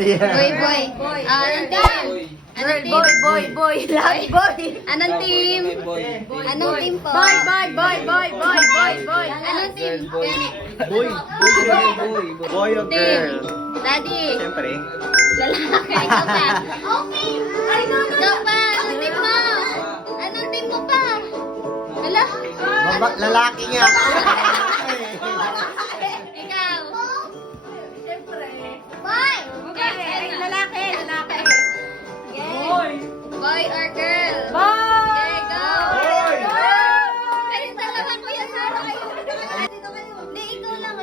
Boy. Anong team? Anong team? Boy. Lahat boy. Anong team? Anong team po? Boy. Anong team? Boy o Team. girl? Daddy. Siyempre. Lalaki. Ikaw pa. Okay. Ikaw pa. Anong team mo? Anong team mo pa? Wala. Lalaki nga. Ikaw. Boy. Okay. Lalaki. Boy or girl? Boy. Okay, go. Boy. Kayo dalawa ko yan. Hindi, ikaw lang.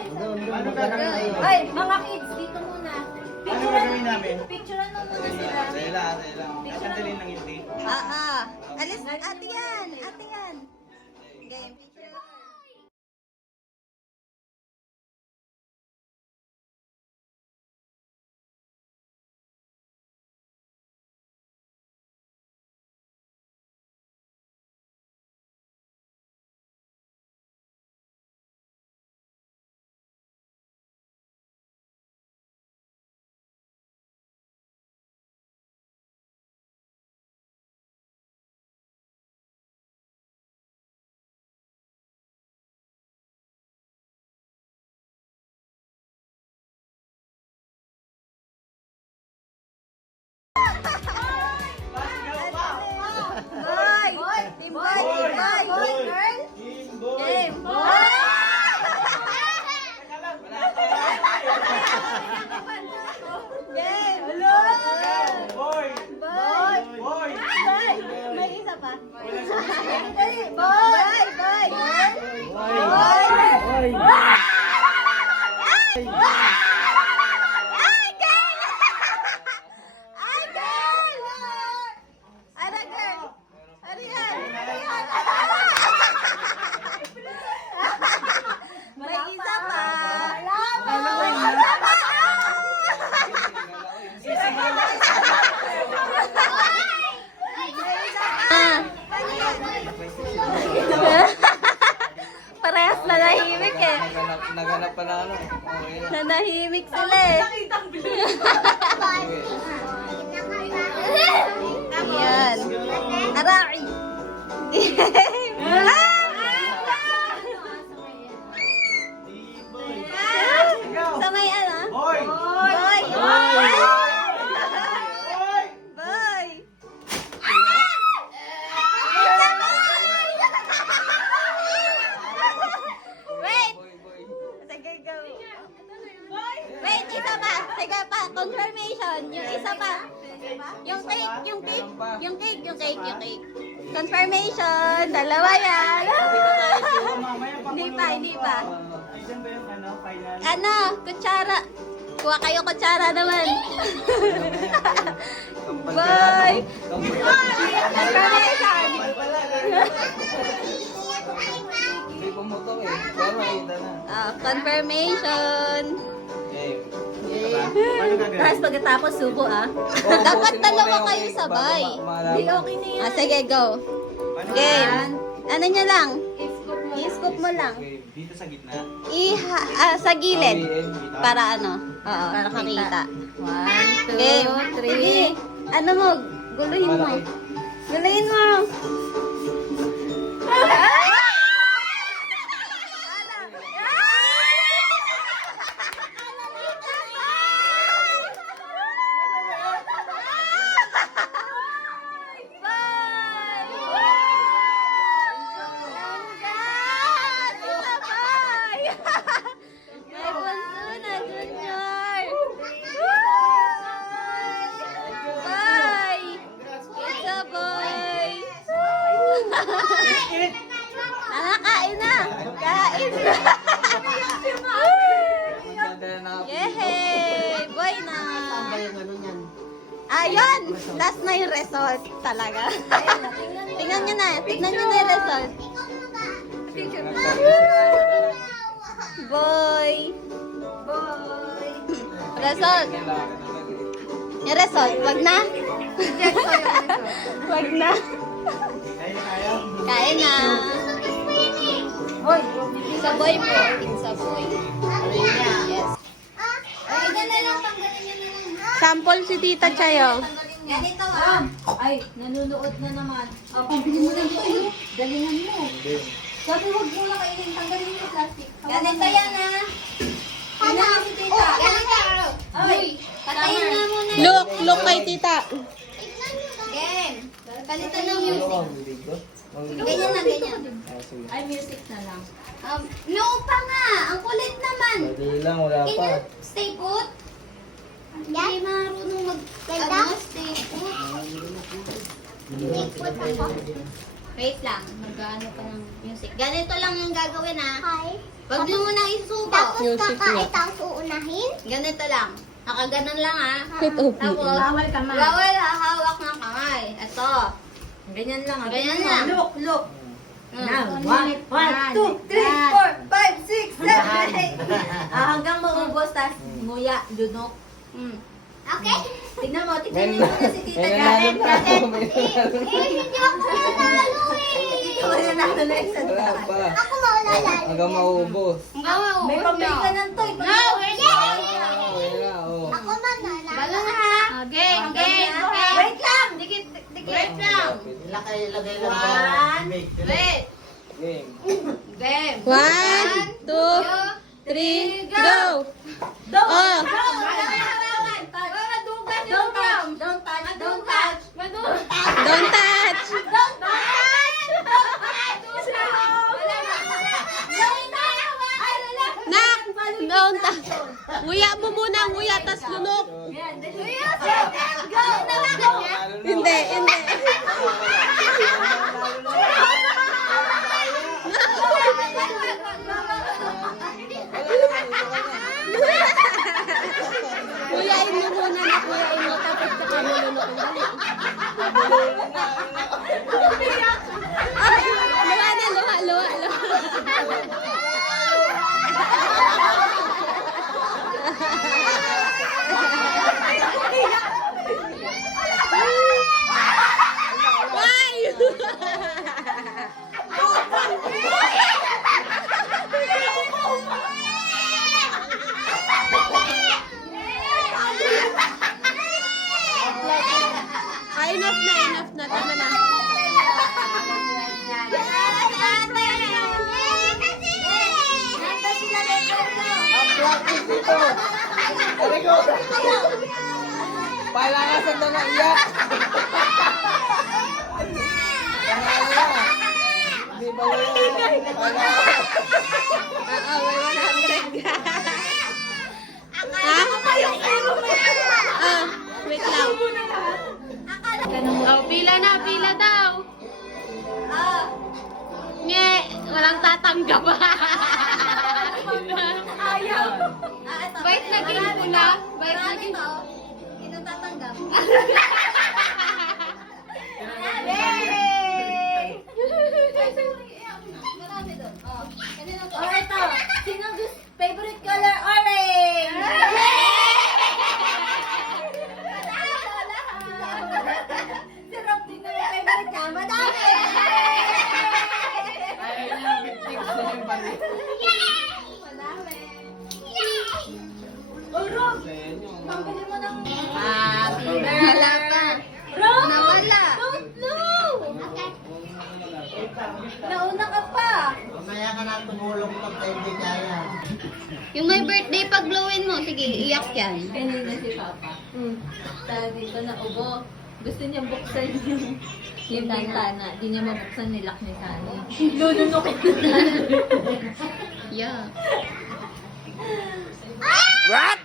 Ano gagawin? Ay, mga kids, dito muna. Ano gagawin namin? Picturean mo muna sila. Sela. Sandali lang yun, eh. Alis, ate yan. Game. Boy! Team boy! Girl! Game! Game! Boy! Boy! May isa pa. Boy! Ay, girl! Ay, girl! Ano, girl? Ano yan? May isa pa. May isa pa. Parehas na nahimik eh. Naganap pa na ano. Okay na. Nanahimik sila eh. Ayan. Aray! Sa may ano? Boy! Boy! Boy! Wait! Sige, go. Wait, isa pa. Sige pa. Confirmation. Yung isa pa. Yung cake. Confirmation. Dalawa yan. Hindi pa. Ay, dyan ba yung ano, final? Ano? Kutsara. Kuha kayo kutsara naman. Bye! Confirmation. Hindi pumutok eh. Pero nakita na. Confirmation. Paano gagawin? Tapos pagkatapos subo ah. Oo, Dapat busin mo dalawa na yung kayo cake sabay. bago malaman. Okay na yan. Sige, go. Paano Game. gagawin? Ano nyo lang? I-scoop mo. I-scoop mo lang. Okay, dito sa gitna. Sa gilid. Dito. Para ano? Oo, para makita. 1, 2, Game. 3. Sige. Ano mo? Guluhin mo. Malaki. Guluhin mo. Kain na! Kain na! Yehey! Boy na! Ayun! Last na yung result talaga. Tingnan nyo na. Tingnan nyo na yung result. Boy! Result! Yung result, wag na? Wag na. Kain na. Hoy! Sa boy po. Sa boy. Yes. Ay, na lang, tanggalin nyo na lang. Sample si Tita Chayo. Ganito ah. Ay, nanunood na naman. Pambili mo lang ito. Galingan mo. Sabi, huwag mo lang kainin. Tanggalin mo yung plastic. Ganito yan ah. Ano si tita? Ganito. Ay, Patayin na muna. Look kay Tita. Game. Palitan ng music. Ano ang bibig ko? Ganyan lang, ganyan. Sige. ay music na lang. No pa nga. Ang kulit naman. Pwede lang, wala Can pa. you stay put? Hindi marunong stay put. Wait lang. Mag-ano pa ng music. Ganito lang yung gagawin ha. Wag mo muna isubo. Music na. uunahin? Ganito lang. Nakaganon lang ha. Wait, okay. Tapos, Bawal kamay. bawal hawak ng kamay. Ito. Ganyan lang. Ganyan lang. Look. Now, Mm. 1, 2, 3, 4, 5, 6, 7, 8. Hanggang maubos, tas nguya, lunok. Mm. Okay? Tignan mo May muna si Tita may Janet. nanalo na ako. May nanalo na. Hindi ako nanalo Hindi ko na nalo na isa Wala daan. pa. Ako maulala. Hanggang maubos. May pambili ka ng toy. No! Wala, oh. Ako manala. Balon ha? Okay, okay, okay. Wait lang! Dikit. Wait lang. One. Wait. Game. Game. 1, 2, 3, go! Don't Oh. Don't touch. Don't touch. Don't touch. Don't touch! Nak! Don't touch! Nguya mo muna, nguya, tas lunok. Hindi, hindi. Nguyain mo muna na nguyain mo, tapos saka mo lunok. Dali. Luha na, luha. Why? Enough na. Tama na. Ang practice ito. Aray ko. Palakasan na iyak. Panalo na. Hindi ba wala? Oo, may 100 ka. Ha? Ah, wait lang. Oh, pila daw. Nye, walang tatanggap. Ayaw. Bait naging pula. Bait naging... Sino tatanggap? Marami doon. Oh, kanina to. Oh, ito. Sino gusto? Favorite color? Orange! Sarap din na yung favorite ka. Madami! Oh, Rob! Pambili mo ng... Wala pa. Rob! Nawala. Don't know! Nauna ka pa. Mamaya ka na tumulong pag hindi kaya. Yung may birthday pag blowin mo, sige, iyak yan. Kanina si Papa. Dahil dito na ubo. Gusto niya buksan yung bintana. Di niya mabuksan, nilak ni Sani. Lulunokit na. Yeah. What?